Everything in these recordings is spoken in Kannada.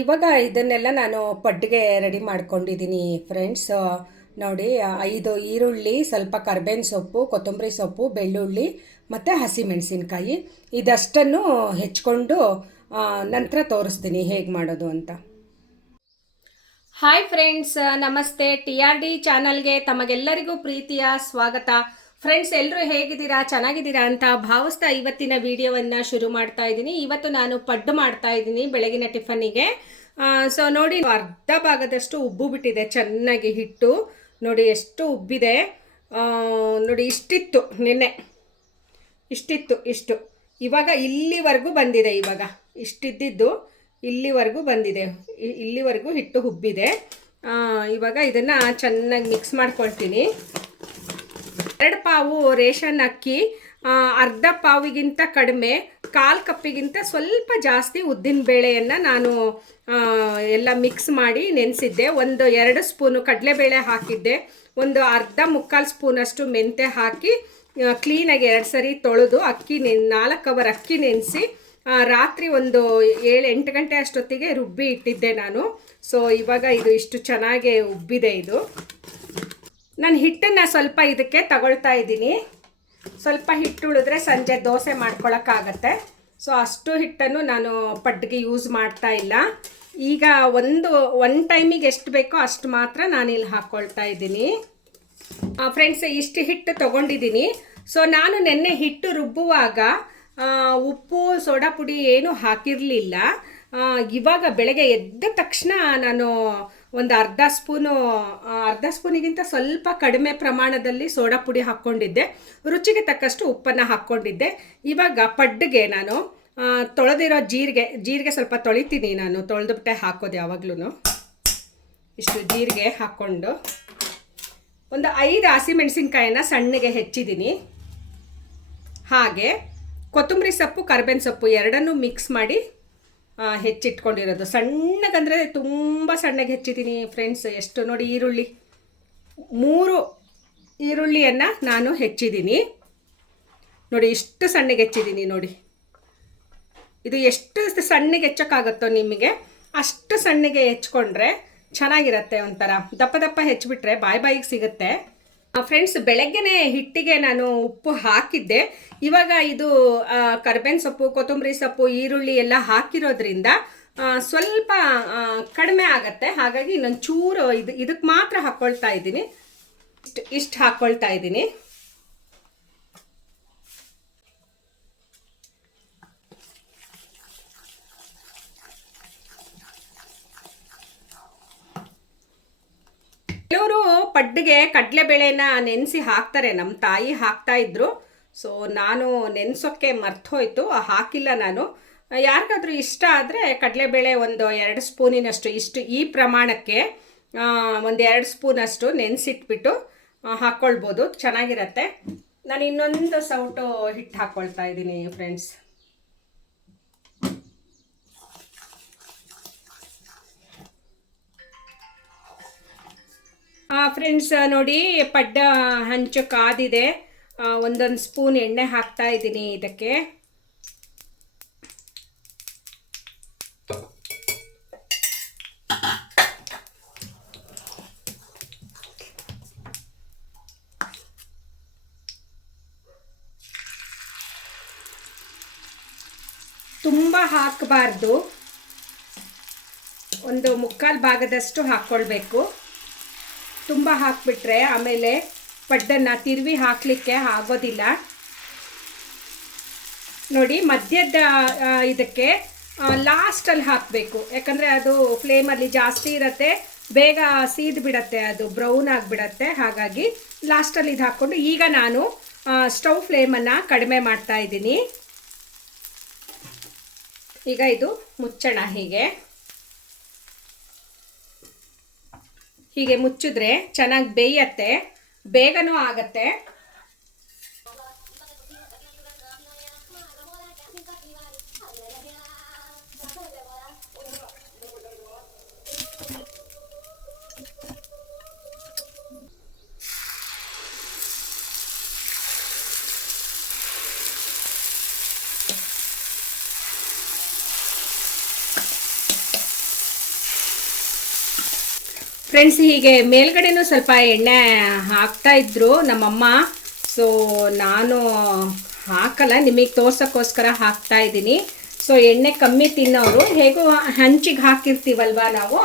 ಇವಾಗ ಇದನ್ನೆಲ್ಲ ನಾನು ಪಡ್ಡಿಗೆ ರೆಡಿ ಮಾಡ್ಕೊಂಡಿದ್ದೀನಿ ಫ್ರೆಂಡ್ಸ್. ನೋಡಿ, 5 ಈರುಳ್ಳಿ, ಸ್ವಲ್ಪ ಕರ್ಬೇವಿನ ಸೊಪ್ಪು, ಕೊತ್ತಂಬರಿ ಸೊಪ್ಪು, ಬೆಳ್ಳುಳ್ಳಿ ಮತ್ತು ಹಸಿಮೆಣಸಿನ್ಕಾಯಿ ಇದಷ್ಟನ್ನು ಹೆಚ್ಕೊಂಡು ನಂತರ ತೋರಿಸ್ತೀನಿ ಹೇಗೆ ಮಾಡೋದು ಅಂತ. ಹಾಯ್ ಫ್ರೆಂಡ್ಸ್, ನಮಸ್ತೆ. TRD ಚಾನಲ್ಗೆ ತಮಗೆಲ್ಲರಿಗೂ ಪ್ರೀತಿಯ ಸ್ವಾಗತ. ಫ್ರೆಂಡ್ಸ್, ಎಲ್ಲರೂ ಹೇಗಿದ್ದೀರಾ, ಚೆನ್ನಾಗಿದ್ದೀರಾ ಅಂತ ಭಾವಿಸ್ತಾ ಇವತ್ತಿನ ವಿಡಿಯೋವನ್ನು ಶುರು ಮಾಡ್ತಾ ಇದ್ದೀನಿ. ಇವತ್ತು ನಾನು ಪಡ್ಡು ಮಾಡ್ತಾ ಇದ್ದೀನಿ ಬೆಳಗಿನ ಟಿಫನ್ನಿಗೆ. ಸೊ ನೋಡಿ, ಅರ್ಧ ಭಾಗದಷ್ಟು ಉಬ್ಬು ಬಿಟ್ಟಿದೆ ಚೆನ್ನಾಗಿ ಹಿಟ್ಟು. ನೋಡಿ ಎಷ್ಟು ಉಬ್ಬಿದೆ. ನೋಡಿ ಇಷ್ಟಿತ್ತು ನಿನ್ನೆ, ಇಷ್ಟು ಇವಾಗ ಇಲ್ಲಿವರೆಗೂ ಬಂದಿದೆ. ಇವಾಗ ಇಷ್ಟಿದ್ದಿದ್ದು ಇಲ್ಲಿವರೆಗೂ ಬಂದಿದೆ, ಇಲ್ಲಿವರೆಗೂ ಹಿಟ್ಟು ಉಬ್ಬಿದೆ. ಇವಾಗ ಇದನ್ನು ಚೆನ್ನಾಗಿ ಮಿಕ್ಸ್ ಮಾಡ್ಕೊಳ್ತೀನಿ. 2 ಪಾವು ರೇಷನ್ ಅಕ್ಕಿ, ಅರ್ಧ ಪಾವಿಗಿಂತ ಕಡಿಮೆ, 1/4 ಕಪ್ಪಿಗಿಂತ ಸ್ವಲ್ಪ ಜಾಸ್ತಿ ಉದ್ದಿನ ಬೇಳೆಯನ್ನು ನಾನು ಎಲ್ಲ ಮಿಕ್ಸ್ ಮಾಡಿ ನೆನೆಸಿದ್ದೆ. 2 ಸ್ಪೂನು ಕಡಲೆಬೇಳೆ ಹಾಕಿದ್ದೆ, ಅರ್ಧ ಮುಕ್ಕಾಲು ಸ್ಪೂನಷ್ಟು ಮೆಂತೆ ಹಾಕಿ ಕ್ಲೀನಾಗಿ 2 ಸರಿ ತೊಳೆದು 4 ಅವರ್ ಅಕ್ಕಿ ನೆನೆಸಿ ರಾತ್ರಿ 7-8 ಗಂಟೆ ಅಷ್ಟೊತ್ತಿಗೆ ರುಬ್ಬಿ ಇಟ್ಟಿದ್ದೆ ನಾನು. ಸೊ ಇವಾಗ ಇದು ಇಷ್ಟು ಚೆನ್ನಾಗಿ ಉಬ್ಬಿದೆ. ಇದು ನಾನು ಹಿಟ್ಟನ್ನು ಸ್ವಲ್ಪ ಇದಕ್ಕೆ ತಗೊಳ್ತಾ ಇದ್ದೀನಿ. ಸ್ವಲ್ಪ ಹಿಟ್ಟು ಉಳಿದ್ರೆ ಸಂಜೆ ದೋಸೆ ಮಾಡ್ಕೊಳಕ್ಕಾಗತ್ತೆ. ಸೊ ಅಷ್ಟು ಹಿಟ್ಟನ್ನು ನಾನು ಪಡ್ಡಿಗೆ ಯೂಸ್ ಮಾಡ್ತಾ ಇಲ್ಲ. ಈಗ ಒನ್ ಟೈಮಿಗೆ ಎಷ್ಟು ಬೇಕೋ ಅಷ್ಟು ಮಾತ್ರ ನಾನಿಲ್ಲಿ ಹಾಕ್ಕೊಳ್ತಾ ಇದ್ದೀನಿ. ಫ್ರೆಂಡ್ಸ್, ಇಷ್ಟು ಹಿಟ್ಟು ತೊಗೊಂಡಿದ್ದೀನಿ. ಸೊ ನಾನು ನೆನ್ನೆ ಹಿಟ್ಟು ರುಬ್ಬುವಾಗ ಉಪ್ಪು, ಸೋಡಾ ಪುಡಿ ಏನೂ ಹಾಕಿರಲಿಲ್ಲ. ಇವಾಗ ಬೆಳಗ್ಗೆ ಎದ್ದ ತಕ್ಷಣ ನಾನು ಅರ್ಧ ಸ್ಪೂನಿಗಿಂತ ಸ್ವಲ್ಪ ಕಡಿಮೆ ಪ್ರಮಾಣದಲ್ಲಿ ಸೋಡಾ ಪುಡಿ ಹಾಕ್ಕೊಂಡಿದ್ದೆ. ರುಚಿಗೆ ತಕ್ಕಷ್ಟು ಉಪ್ಪನ್ನು ಹಾಕ್ಕೊಂಡಿದ್ದೆ. ಇವಾಗ ಪಡ್ಡಿಗೆ ನಾನು ತೊಳೆದಿರೋ ಜೀರಿಗೆ ಸ್ವಲ್ಪ ತೊಳಿತೀನಿ. ನಾನು ತೊಳೆದುಬಿಟ್ಟೆ ಹಾಕೋದು ಯಾವಾಗ್ಲೂ. ಇಷ್ಟು ಜೀರಿಗೆ ಹಾಕ್ಕೊಂಡು 5 ಹಸಿಮೆಣಸಿನ್ಕಾಯನ್ನು ಸಣ್ಣಗೆ ಹೆಚ್ಚಿದ್ದೀನಿ. ಹಾಗೆ ಕೊತ್ತಂಬರಿ ಸೊಪ್ಪು, ಕರ್ಬೇವಿನ ಸೊಪ್ಪು ಎರಡನ್ನೂ ಮಿಕ್ಸ್ ಮಾಡಿ ಹೆಚ್ಚಿಟ್ಕೊಂಡಿರೋದು. ಸಣ್ಣಗಂದರೆ ತುಂಬ ಸಣ್ಣಗೆ ಹೆಚ್ಚಿದ್ದೀನಿ ಫ್ರೆಂಡ್ಸ್. ಎಷ್ಟು ನೋಡಿ, 3 ಈರುಳ್ಳಿಯನ್ನು ನಾನು ಹೆಚ್ಚಿದ್ದೀನಿ. ನೋಡಿ ಇಷ್ಟು ಸಣ್ಣಗೆ ಹೆಚ್ಚಿದ್ದೀನಿ. ನೋಡಿ, ಇದು ಎಷ್ಟು ಸಣ್ಣಗೆ ಹೆಚ್ಚೋಕ್ಕಾಗುತ್ತೋ ನಿಮಗೆ ಅಷ್ಟು ಸಣ್ಣಗೆ ಹೆಚ್ಕೊಂಡ್ರೆ ಚೆನ್ನಾಗಿರುತ್ತೆ. ಒಂಥರ ದಪ್ಪ ದಪ್ಪ ಹೆಚ್ಚಿಬಿಟ್ರೆ ಬಾಯಿಗೆ ಸಿಗುತ್ತೆ. ಫ್ರೆಂಡ್ಸ್, ಬೆಳಗ್ಗೆನೇ ಹಿಟ್ಟಿಗೆ ನಾನು ಉಪ್ಪು ಹಾಕಿದ್ದೆ. ಇವಾಗ ಇದು ಕರ್ಬೇವಿನ ಸೊಪ್ಪು, ಕೊತ್ತಂಬರಿ ಸೊಪ್ಪು, ಈರುಳ್ಳಿ ಎಲ್ಲ ಹಾಕಿರೋದ್ರಿಂದ ಸ್ವಲ್ಪ ಕಡಿಮೆ ಆಗುತ್ತೆ. ಹಾಗಾಗಿ ನಾನು ಚೂರು ಇದಕ್ಕೆ ಮಾತ್ರ ಹಾಕ್ಕೊಳ್ತಾ ಇದ್ದೀನಿ. ಇಷ್ಟು ಹಾಕ್ಕೊಳ್ತಾ ಇದ್ದೀನಿ. ಕೆಲವರು ಪಡ್ಡಿಗೆ ಕಡಲೆಬೇಳೆನ ನೆನೆಸಿ ಹಾಕ್ತಾರೆ. ನಮ್ಮ ತಾಯಿ ಹಾಕ್ತಾ ಇದ್ರು. ಸೊ ನಾನು ನೆನೆಸೋಕ್ಕೆ ಮರ್ತೋಯ್ತು, ಹಾಕಿಲ್ಲ ನಾನು. ಯಾರಿಗಾದ್ರೂ ಇಷ್ಟ ಆದರೆ ಕಡಲೆಬೇಳೆ 2 ಸ್ಪೂನಿನಷ್ಟು, ಈ ಪ್ರಮಾಣಕ್ಕೆ 2 ಸ್ಪೂನಷ್ಟು ನೆನೆಸಿಟ್ಬಿಟ್ಟು ಹಾಕ್ಕೊಳ್ಬೋದು, ಚೆನ್ನಾಗಿರತ್ತೆ. ನಾನು ಇನ್ನೊಂದು ಸೌಟು ಹಿಟ್ಟು ಹಾಕ್ಕೊಳ್ತಾ ಇದ್ದೀನಿ ಫ್ರೆಂಡ್ಸ್. ಫ್ರೆಂಡ್ಸ್ ನೋಡಿ, ಪಡ್ಡ ಹಂಚು ಕಾದಿದೆ. 1 ಸ್ಪೂನ್ ಎಣ್ಣೆ ಹಾಕ್ತಾ ಇದ್ದೀನಿ ಇದಕ್ಕೆ. ತುಂಬ ಹಾಕಬಾರ್ದು, 1/4 ಭಾಗದಷ್ಟು ಹಾಕ್ಕೊಳ್ಬೇಕು. ತುಂಬ ಹಾಕಿಬಿಟ್ರೆ ಆಮೇಲೆ ಪಡ್ಡನ್ನು ತಿರುವಿ ಹಾಕಲಿಕ್ಕೆ ಆಗೋದಿಲ್ಲ. ನೋಡಿ, ಮಧ್ಯದ ಇದಕ್ಕೆ ಲಾಸ್ಟಲ್ಲಿ ಹಾಕಬೇಕು. ಯಾಕಂದರೆ ಅದು ಫ್ಲೇಮಲ್ಲಿ ಜಾಸ್ತಿ ಇರುತ್ತೆ, ಬೇಗ ಸೀದು ಬಿಡತ್ತೆ, ಅದು ಬ್ರೌನ್ ಆಗಿಬಿಡತ್ತೆ. ಹಾಗಾಗಿ ಲಾಸ್ಟಲ್ಲಿ ಇದು ಹಾಕ್ಕೊಂಡು ಈಗ ನಾನು ಸ್ಟವ್ ಫ್ಲೇಮನ್ನು ಕಡಿಮೆ ಮಾಡ್ತಾ ಇದ್ದೀನಿ. ಈಗ ಇದು ಮುಚ್ಚೋಣ. ಹೀಗೆ ಮುಚ್ಚಿದ್ರೆ ಚೆನ್ನಾಗಿ ಬೇಯತ್ತೆ, ಬೇಗನೂ ಆಗತ್ತೆ. ಫ್ರೆಂಡ್ಸ್, ಹೀಗೆ ಮೇಲ್ಗಡೆನೂ ಸ್ವಲ್ಪ ಎಣ್ಣೆ ಹಾಕ್ತಾ ಇದ್ರು ನಮ್ಮಮ್ಮ. ಸೊ ನಾನು ಹಾಕಲ್ಲ, ನಿಮಗೆ ತೋರ್ಸೋಕ್ಕೋಸ್ಕರ ಹಾಕ್ತಾ ಇದ್ದೀನಿ. ಸೊ ಎಣ್ಣೆ ಕಮ್ಮಿ ತಿನ್ನೋರು ಹೇಗೂ ಹಂಚಿಗೆ ಹಾಕಿರ್ತೀವಲ್ವ ನಾವು,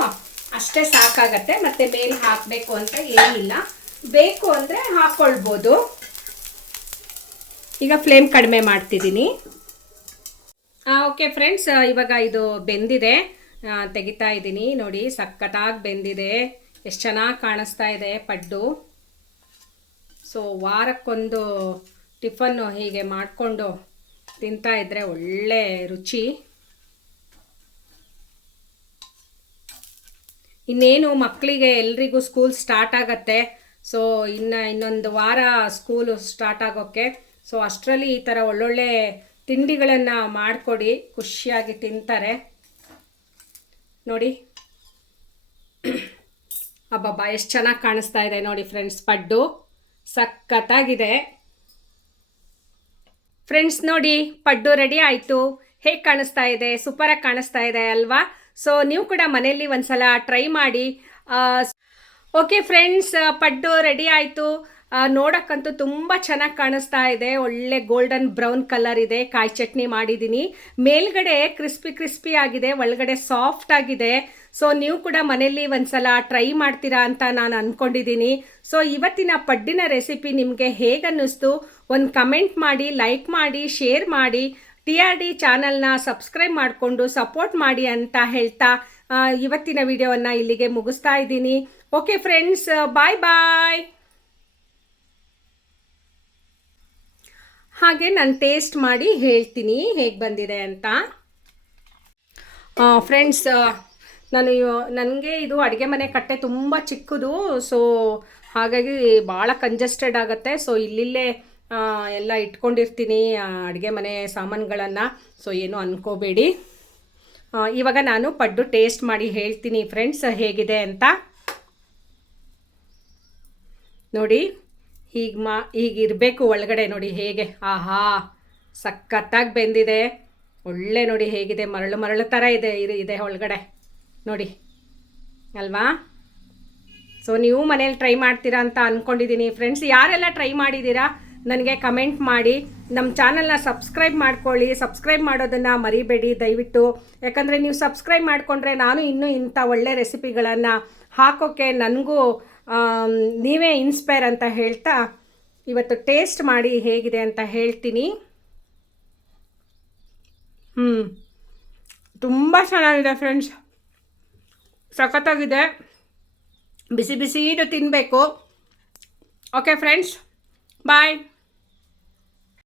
ಅಷ್ಟೇ ಸಾಕಾಗತ್ತೆ. ಮತ್ತು ಮೇಲೆ ಹಾಕಬೇಕು ಅಂತ ಏನಿಲ್ಲ, ಬೇಕು ಅಂದರೆ ಹಾಕ್ಕೊಳ್ಬೋದು. ಈಗ ಫ್ಲೇಮ್ ಕಡಿಮೆ ಮಾಡ್ತಿದ್ದೀನಿ. ಓಕೆ ಫ್ರೆಂಡ್ಸ್, ಇವಾಗ ಇದು ಬೆಂದಿದೆ, ತೆಗಿತಾ ಇದ್ದೀನಿ. ನೋಡಿ ಸಖತ್ತಾಗಿ ಬೆಂದಿದೆ, ಎಷ್ಟು ಚೆನ್ನಾಗಿ ಕಾಣಿಸ್ತಾ ಇದೆ ಪಡ್ಡು. ಸೊ ವಾರಕ್ಕೊಂದು ಟಿಫನ್ನು ಹೀಗೆ ಮಾಡಿಕೊಂಡು ತಿಂತಾ ಇದ್ದರೆ ಒಳ್ಳೆ ರುಚಿ. ಇನ್ನೇನು ಮಕ್ಕಳಿಗೆ ಎಲ್ರಿಗೂ ಸ್ಕೂಲ್ ಸ್ಟಾರ್ಟ್ ಆಗತ್ತೆ. ಸೊ ಇನ್ನೊಂದು ವಾರ ಸ್ಕೂಲು ಸ್ಟಾರ್ಟ್ ಆಗೋಕ್ಕೆ. ಸೊ ಅಷ್ಟರಲ್ಲಿ ಈ ಥರ ಒಳ್ಳೊಳ್ಳೆ ತಿಂಡಿಗಳನ್ನು ಮಾಡಿಕೊಡಿ, ಖುಷಿಯಾಗಿ ತಿಂತಾರೆ. ನೋಡಿ ಅಬ್ಬಬ್ಬಾ, ಎಷ್ಟು ಚೆನ್ನಾಗಿ ಕಾಣಿಸ್ತಾ ಇದೆ ನೋಡಿ ಫ್ರೆಂಡ್ಸ್, ಪಡ್ಡು ಸಖತ್ತಾಗಿದೆ. ಫ್ರೆಂಡ್ಸ್ ನೋಡಿ, ಪಡ್ಡು ರೆಡಿ ಆಯಿತು. ಹೇಗೆ ಕಾಣಿಸ್ತಾ ಇದೆ? ಸೂಪರಾಗಿ ಕಾಣಿಸ್ತಾ ಇದೆ ಅಲ್ವಾ? ಸೊ ನೀವು ಕೂಡ ಮನೆಯಲ್ಲಿ ಒಂದ್ಸಲ ಟ್ರೈ ಮಾಡಿ. ಓಕೆ ಫ್ರೆಂಡ್ಸ್, ಪಡ್ಡು ರೆಡಿ ಆಯಿತು. ನೋಡೋಕ್ಕಂತೂ ತುಂಬ ಚೆನ್ನಾಗಿ ಕಾಣಿಸ್ತಾ ಇದೆ, ಒಳ್ಳೆ ಗೋಲ್ಡನ್ ಬ್ರೌನ್ ಕಲರ್ ಇದೆ. ಕಾಯಿ ಚಟ್ನಿ ಮಾಡಿದ್ದೀನಿ, ಮೇಲ್ಗಡೆ ಕ್ರಿಸ್ಪಿ ಆಗಿದೆ, ಒಳಗಡೆ ಸಾಫ್ಟ್ ಆಗಿದೆ. ಸೊ ನೀವು ಕೂಡ ಮನೆಯಲ್ಲಿ ಒಂದ್ಸಲ ಟ್ರೈ ಮಾಡ್ತೀರಾ ಅಂತ ನಾನು ಅಂದ್ಕೊಂಡಿದ್ದೀನಿ. ಸೊ ಇವತ್ತಿನ ಪಡ್ಡಿನ ರೆಸಿಪಿ ನಿಮಗೆ ಹೇಗನ್ನಿಸ್ತು? ಒಂದು ಕಮೆಂಟ್ ಮಾಡಿ, ಲೈಕ್ ಮಾಡಿ, ಶೇರ್ ಮಾಡಿ, TRD ಚಾನಲ್ನ ಸಬ್ಸ್ಕ್ರೈಬ್ ಮಾಡಿಕೊಂಡು ಸಪೋರ್ಟ್ ಮಾಡಿ ಅಂತ ಹೇಳ್ತಾ ಇವತ್ತಿನ ವಿಡಿಯೋವನ್ನು ಇಲ್ಲಿಗೆ ಮುಗಿಸ್ತಾ ಇದ್ದೀನಿ. ಓಕೆ ಫ್ರೆಂಡ್ಸ್, ಬಾಯ್ ಬಾಯ್. ಹಾಗೆ ನಾನು ಟೇಸ್ಟ್ ಮಾಡಿ ಹೇಳ್ತೀನಿ ಹೇಗೆ ಬಂದಿದೆ ಅಂತ. ಫ್ರೆಂಡ್ಸ್, ನನಗೆ ಇದು ಅಡುಗೆ ಮನೆ ಕಟ್ಟೆ ತುಂಬ ಚಿಕ್ಕದು. ಸೊ ಹಾಗಾಗಿ ಭಾಳ ಕಂಜೆಸ್ಟೆಡ್ ಆಗುತ್ತೆ. ಸೊ ಇಲ್ಲಿಲ್ಲೇ ಎಲ್ಲ ಇಟ್ಕೊಂಡಿರ್ತೀನಿ ಅಡುಗೆ ಮನೆ ಸಾಮಾನುಗಳನ್ನು. ಸೊ ಏನು ಅಂದ್ಕೋಬೇಡಿ. ಇವಾಗ ನಾನು ಪಡ್ಡು ಟೇಸ್ಟ್ ಮಾಡಿ ಹೇಳ್ತೀನಿ ಫ್ರೆಂಡ್ಸ್ ಹೇಗಿದೆ ಅಂತ. ನೋಡಿ ಹೀಗಿರಬೇಕು ಒಳಗಡೆ. ನೋಡಿ ಹೇಗೆ, ಆಹಾ ಸಖತ್ತಾಗಿ ಬೆಂದಿದೆ. ಒಳ್ಳೆ ನೋಡಿ ಹೇಗಿದೆ, ಮರಳು ಥರ ಇದೆ ಒಳಗಡೆ ನೋಡಿ ಅಲ್ವಾ? ಸೊ ನೀವು ಮನೇಲಿ ಟ್ರೈ ಮಾಡ್ತೀರಾ ಅಂತ ಅಂದ್ಕೊಂಡಿದ್ದೀನಿ ಫ್ರೆಂಡ್ಸ್. ಯಾರೆಲ್ಲ ಟ್ರೈ ಮಾಡಿದ್ದೀರಾ ನನಗೆ ಕಮೆಂಟ್ ಮಾಡಿ. ನಮ್ಮ ಚಾನಲ್ನ ಸಬ್ಸ್ಕ್ರೈಬ್ ಮಾಡ್ಕೊಳ್ಳಿ. ಸಬ್ಸ್ಕ್ರೈಬ್ ಮಾಡೋದನ್ನು ಮರಿಬೇಡಿ ದಯವಿಟ್ಟು. ಯಾಕಂದರೆ ನೀವು ಸಬ್ಸ್ಕ್ರೈಬ್ ಮಾಡಿಕೊಂಡ್ರೆ ನಾನು ಇನ್ನೂ ಇಂಥ ಒಳ್ಳೆ ರೆಸಿಪಿಗಳನ್ನು ಹಾಕೋಕ್ಕೆ ನನಗೂ ನೀವೇ ಇನ್ಸ್ಪೈರ್ ಅಂತ ಹೇಳ್ತಾ ಇವತ್ತು ಟೇಸ್ಟ್ ಮಾಡಿ ಹೇಗಿದೆ ಅಂತ ಹೇಳ್ತೀನಿ. ತುಂಬ ಚೆನ್ನಾಗಿದೆ ಫ್ರೆಂಡ್ಸ್, ಸಖತ್ತಾಗಿದೆ. ಬಿಸಿ ಬಿಸಿದು ತಿನ್ನಬೇಕು. ಓಕೆ ಫ್ರೆಂಡ್ಸ್, ಬಾಯ್.